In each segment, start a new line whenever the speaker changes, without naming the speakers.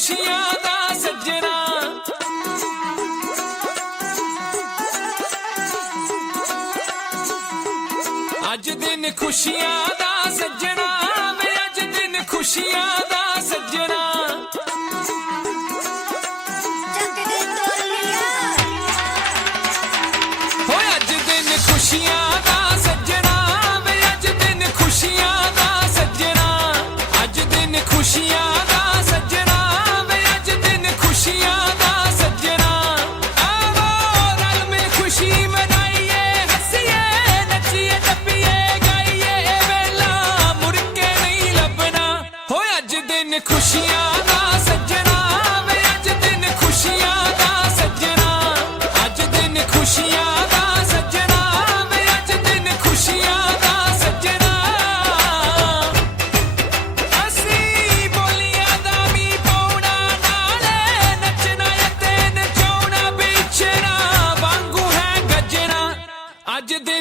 ਖੁਸ਼ੀਆਂ ਦਾ ਸੱਜਣਾ। ਅੱਜ ਦਿਨ ਖੁਸ਼ੀਆਂ ਦਾ ਸੱਜਣਾ ਮੈਂ ਅੱਜ ਦਿਨ ਖੁਸ਼ੀਆਂ ਦਾ ਸੱਜਣਾ।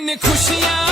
ਨੇ ਖੁਸ਼ੀਆਂ